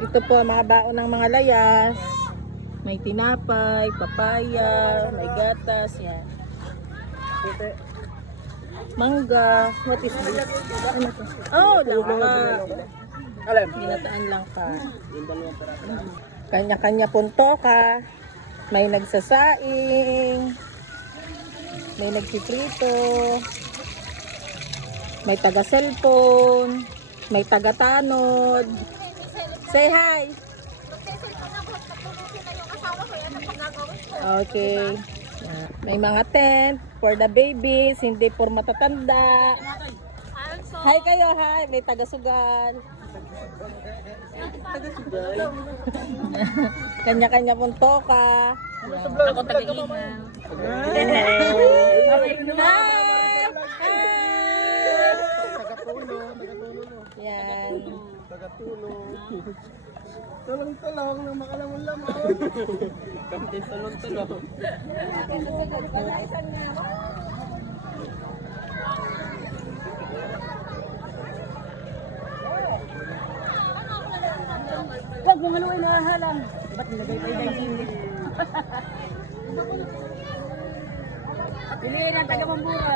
Ito po mga baon ng mga layas. May tinapay, papaya, may gatas, yan. Mangga, what is this? Ano to? Oh, langka. Ginataan lang pa. Kanya-kanya punto ka. May nagsasaing. May nagpiprito. May taga-cellphone. May taga-tanod. Say hi! Okay. May mga tent for the babies, hindi for matatanda. Hi kayo, hi. May taga-sugal. Kanya-kanya pong toka. Ako taga-ina. Yan. Tulong-tulong na makalamon lang. Kamtin tulong-tulong. Huwag mong ano ay nahahalang. Ba't nilagay pa yung hindi? Piliin ang taga-Mambura.